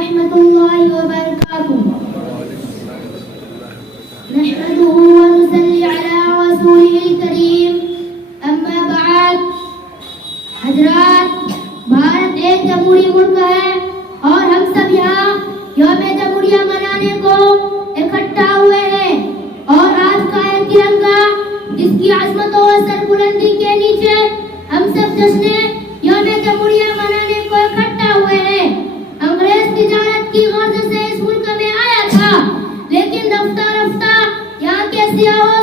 ورحمة الله وبركاته. نحمده ونصلي على رسوله الكريم. اما بعد. حضرات، بھارت ایک جمہوری ملک ہے اور ہم سب یہاں یوم جمہوریہ منانے کو اکٹھا ہوئے ہیں، اور آج کا ایک ترنگا جس کی عظمت و سربلندی کے نیچے ہم سب جشن یوم جمہوریہ منانے کو اکٹھا ہوئے ہیں۔ انگریز تجارت کی غرض سے اس ملک میں آیا تھا، لیکن رفتہ رفتہ یہاں کے سیاحوں